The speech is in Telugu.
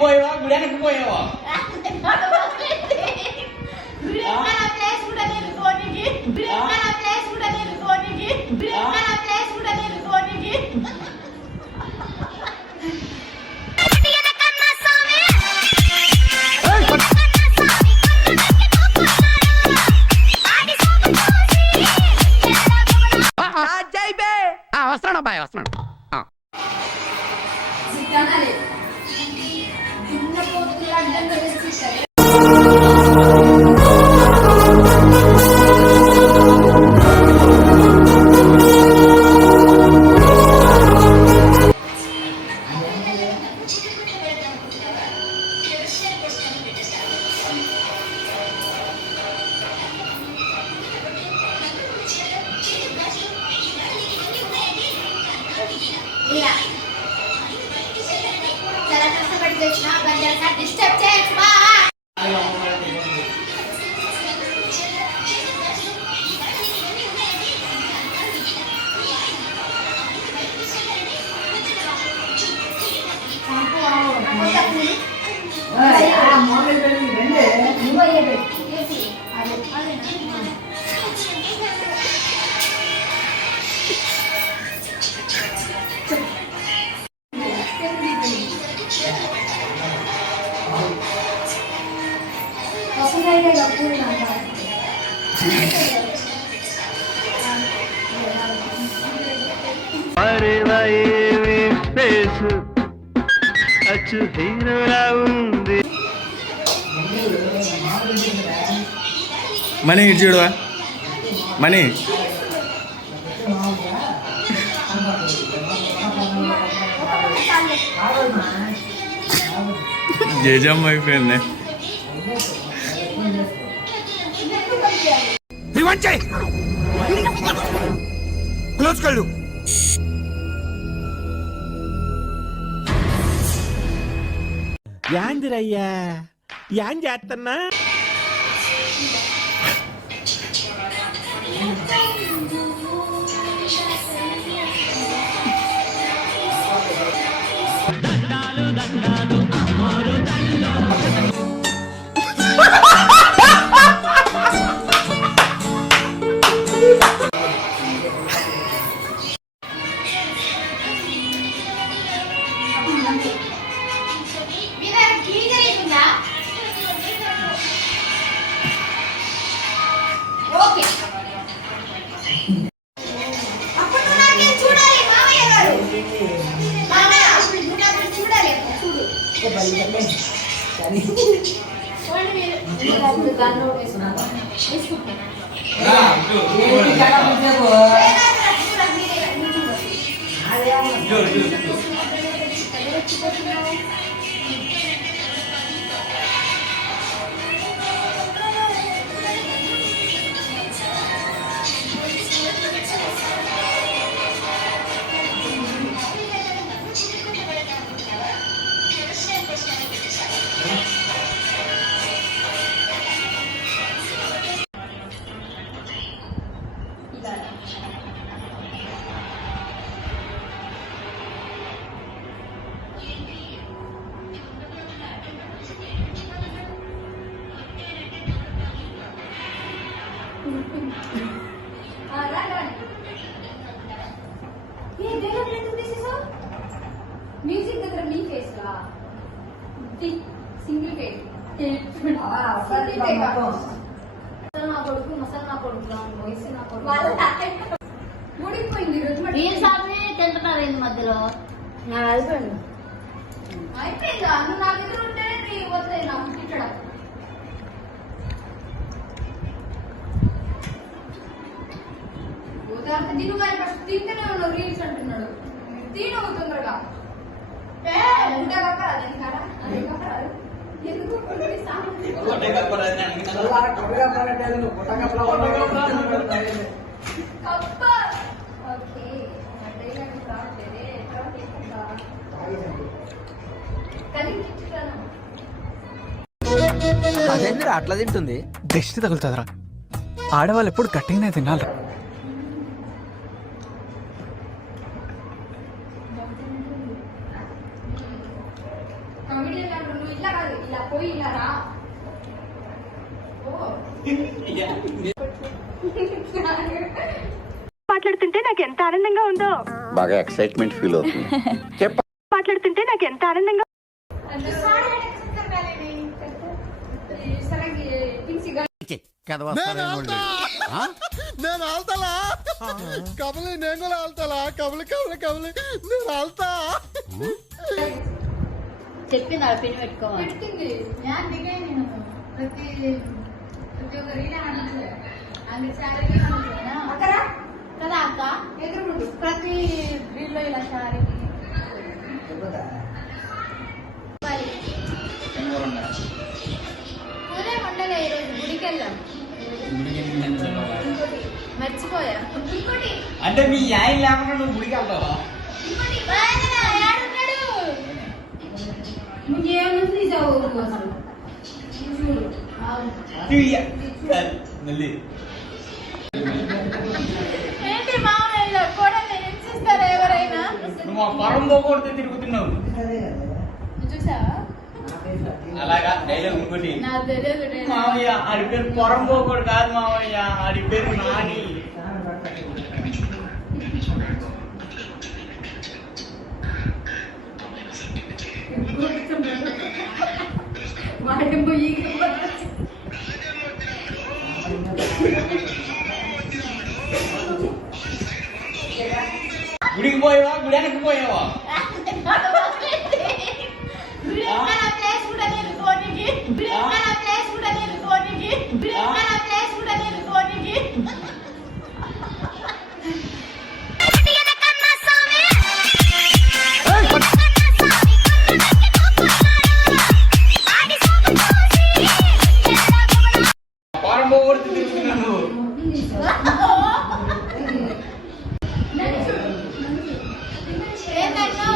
పోయావా గుడానికి పోయావా వస్తున్నాడు అబ్బాయి వస్తున్నాడు. మనీ ఇటు చూడవా మనీ జేజమ్మ అయిపోయింది. క్లోజ్ కళ్ళు యాందిరయ్యా యాం చేస్తున్నా म्यूजिक దగ్గర మీ ఫేస్ లా సింగిల్ ఫేస్ నా కొడుకు మసాలా నా కొడుకు వయసు నా కొడుకు ముడిపోయింది తింటున్నారు మధ్యలో అయిపోయిందా నువ్వు నా దగ్గర ఉంటే వద్దే నాకు తిట్టడం దీని ఫస్ట్ తింటేనే ఉన్నావు రీల్స్ అంటున్నాడు తిను తొందరగా అదేంద్రా అట్లా తింటుంది? దిష్టి తగులుతుందిరా. ఆడవాళ్ళు ఎప్పుడు గట్టిగానే తినాలి. కామెడీ ఇప్పుడు నువ్వు ఇలా కాదు ఇలా పోయి ఇలా రా ఓ మాట్లాడుతుంటే నాకు ఎంత ఆనందంగా ఉందో. బాగా ఎక్సైట్మెంట్ ఫీల్ అవుతుంది. మాట్లాడుతుంటే నాకు ఎంత ఆనందంగా. నేను ఆల్తాలా కబలి నేను కూడా ఆల్తాలా కబలి కబలి కబలి నేను ఆల్తా చెప్పింది ఆ పిన్ పెట్టుకోవాలి. పెట్టింది ഞാൻ దిగాయి నేను ప్రతి ఒక్క రీల్ ఆడుతుంది అంగ శారీ అక్కడ కదా అక్క ఎదురుండు ప్రతి రీల్లో ఇలా శారీ పూలే ఉండలే ఈరోజు గుడికి వెళ్ళాం మర్చిపోయా ఇంకోటి అంటే మీ ఆయన లేకుండా నువ్వు గుడికి వెళ్తావా? ఇంకేమన్నా తీసావు అసలు మళ్ళీ ఏంటి మామయ్య కూడా హింసిస్తారా ఎవరైనా నువ్వు ఆ పొరం పోకూడదు తిరుగుతున్నావు. చూసావా అలాగా డైలాగ్ ఇంకోటి. నాకు తెలియదు మావయ్య ఆడి పేరు పొరం పోకూడదు కాదు మావయ్య, ఆడి పేరు నాని. వాడి పోయి గుడికి పోయావా గుడానికి పోయావా? పొరం పోకూడదు తిరుగుతున్నాను. ఏంటంటే